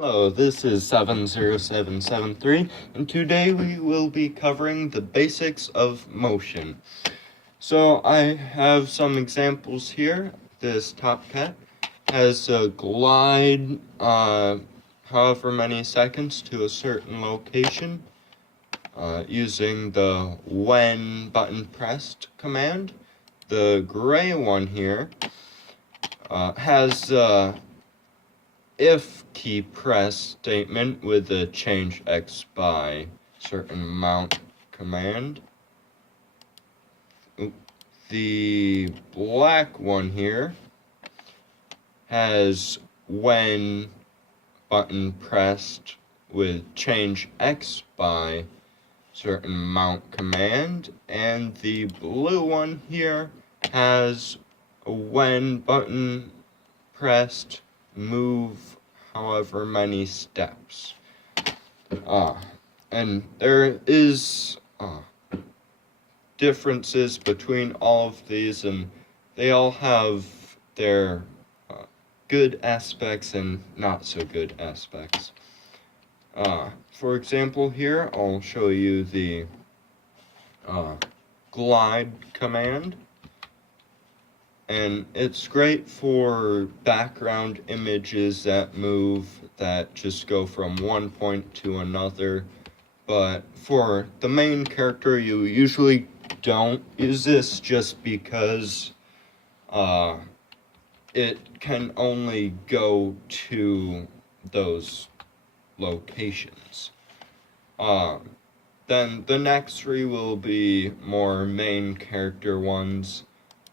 Hello, this is 70773, and today we will be covering the basics of motion. So I have some examples here. This Top Cat has a glide however many seconds to a certain location using the when button pressed command. The gray one here has if key press statement with the change x by certain amount command. The black one here has when button pressed with change x by certain amount command, and the blue one here has a when button pressed move however many steps. And there is differences between all of these, and they all have their good aspects and not so good aspects. For example, here I'll show you the glide command. And it's great for background images that move, that just go from one point to another. But for the main character, you usually don't use this just because it can only go to those locations. Then the next three will be more main character ones.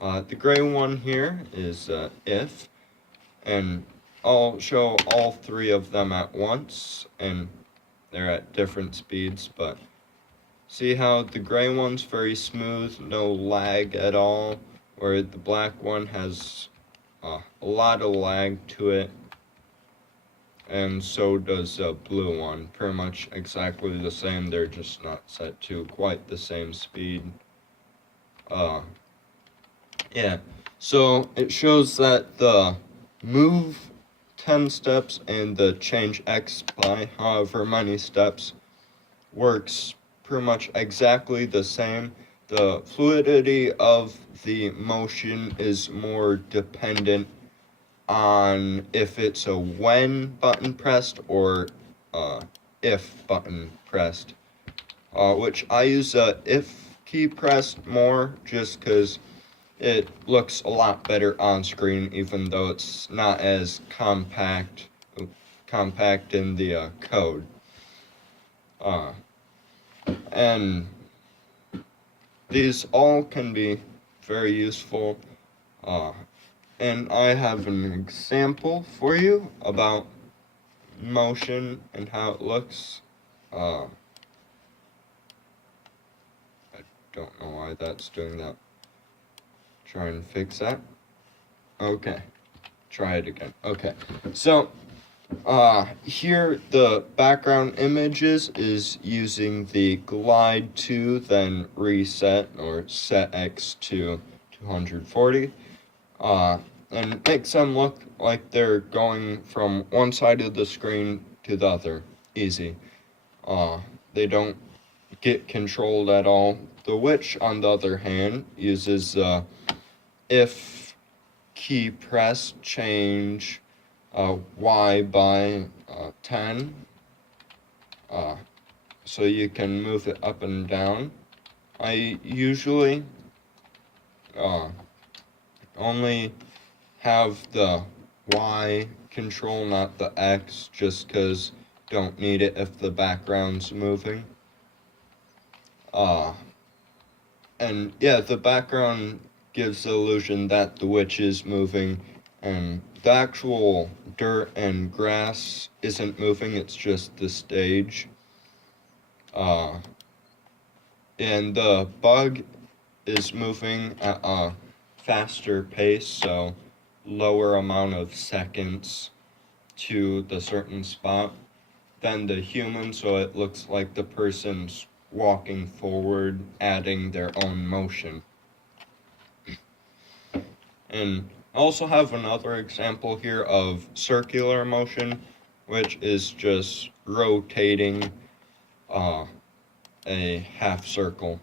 The gray one here is if, and I'll show all three of them at once, and they're at different speeds, but see how the gray one's very smooth, no lag at all, where the black one has a lot of lag to it, and so does the blue one, pretty much exactly the same, they're just not set to quite the same speed. Yeah, so it shows that the move 10 steps and the change x by however many steps works pretty much exactly the same. The fluidity of the motion is more dependent on if it's a when button pressed or if button pressed, which I use a if key pressed more just because it looks a lot better on screen, even though it's not as compact in the code. And these all can be very useful. And I have an example for you about motion and how it looks. I don't know why that's doing that. Try and fix that. Okay, try it again. Okay, so here the background images is using the glide to, then reset or set x to 240, and makes them look like they're going from one side of the screen to the other. Easy. They don't get controlled at all. The Witch, on the other hand, uses if key press change y by 10, so you can move it up and down. I usually only have the y control, not the x, just because don't need it if the background's moving. And yeah, the background gives the illusion that the witch is moving, and the actual dirt and grass isn't moving, it's just the stage. And the bug is moving at a faster pace, so lower amount of seconds to the certain spot than the human, so it looks like the person's walking forward, adding their own motion. And I also have another example here of circular motion. which is just rotating a half circle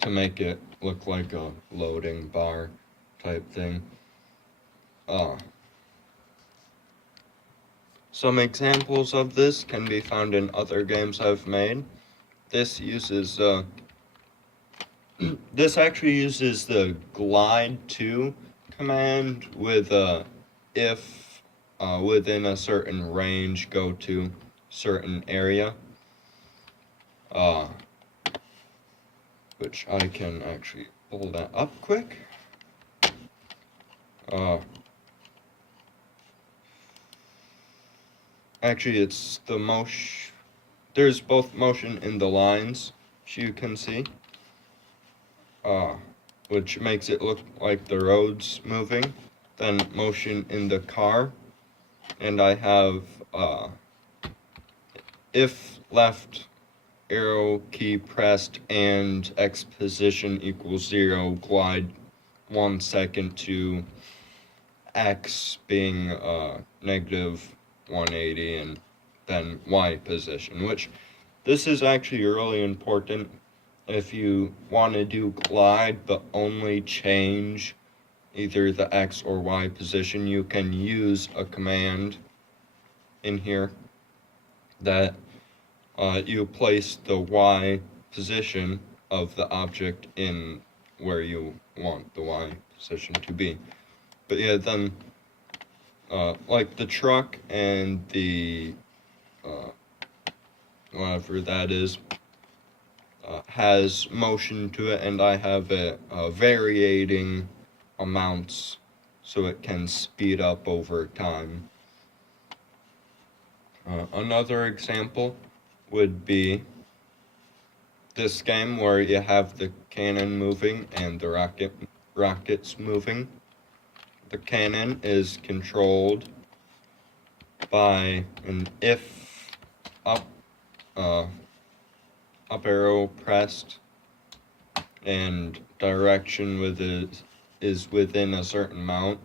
to make it look like a loading bar type thing. Some examples of this can be found in other games I've made. This uses this actually uses the glide to command with if within a certain range, go to certain area. Which I can actually pull that up quick. Actually, it's the motion. There's both motion in the lines, as you can see, which makes it look like the road's moving. Then motion in the car, and I have if left arrow key pressed and X position equals 0, glide 1 second to X being negative 180, and then Y position, which this is actually really important if you want to do glide but only change either the X or Y position. You can use a command in here that you place the Y position of the object in where you want the Y position to be. But yeah, then like the truck and the whatever that is has motion to it, and I have it varying amounts so it can speed up over time. Another example would be this game where you have the cannon moving and the rockets moving. The cannon is controlled by an if up arrow pressed and direction is within a certain amount,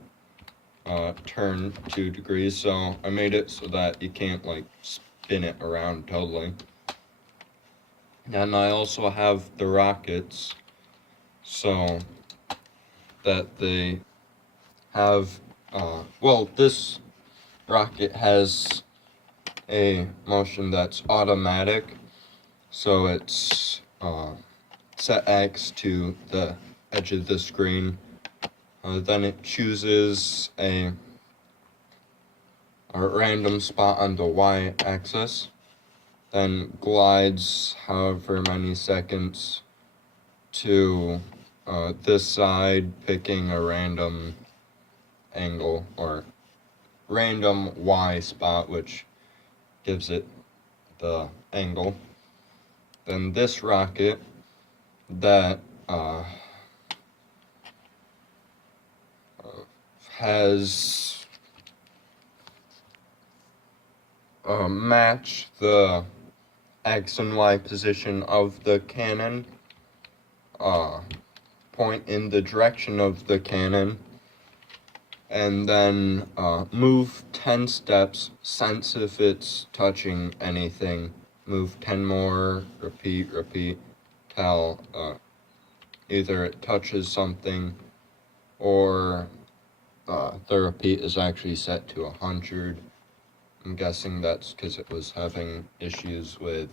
turn 2 degrees. So I made it so that you can't like spin it around totally. And I also have the rockets so that they have well, this rocket has a motion that's automatic, so it's set X to the edge of the screen. Then it chooses a random spot on the Y axis, then glides however many seconds to this side, picking a random angle or random Y spot, which gives it the angle. Then this rocket that has match the X and Y position of the cannon, point in the direction of the cannon, and then move 10 steps, sense if it's touching anything, move 10 more, repeat, till either it touches something or the repeat is actually set to 100. I'm guessing that's because it was having issues with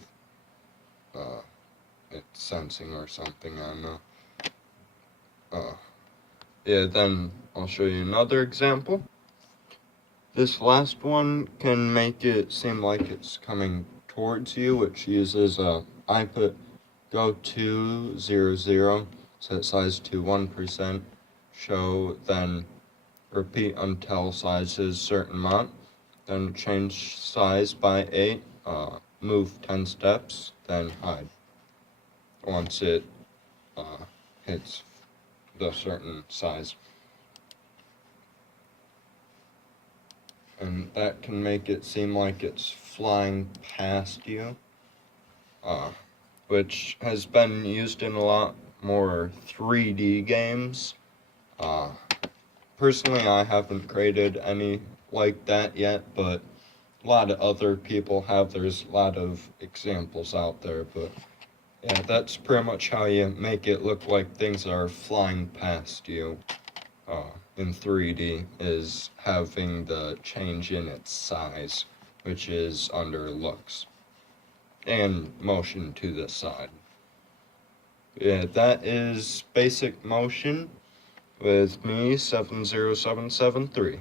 it sensing or something, I don't know. Yeah, then I'll show you another example. This last one can make it seem like it's coming towards you, which uses I put go to 00, set size to 1%, show, then repeat until size is certain amount, then change size by 8, move 10 steps, then hide once it hits the certain size. And that can make it seem like it's flying past you, which has been used in a lot more 3D games. Personally, I haven't created any like that yet, but a lot of other people have. There's a lot of examples out there, but yeah, that's pretty much how you make it look like things are flying past you in 3D, is having the change in its size, which is under looks, and motion to the side. Yeah, that is basic motion with me, 70773.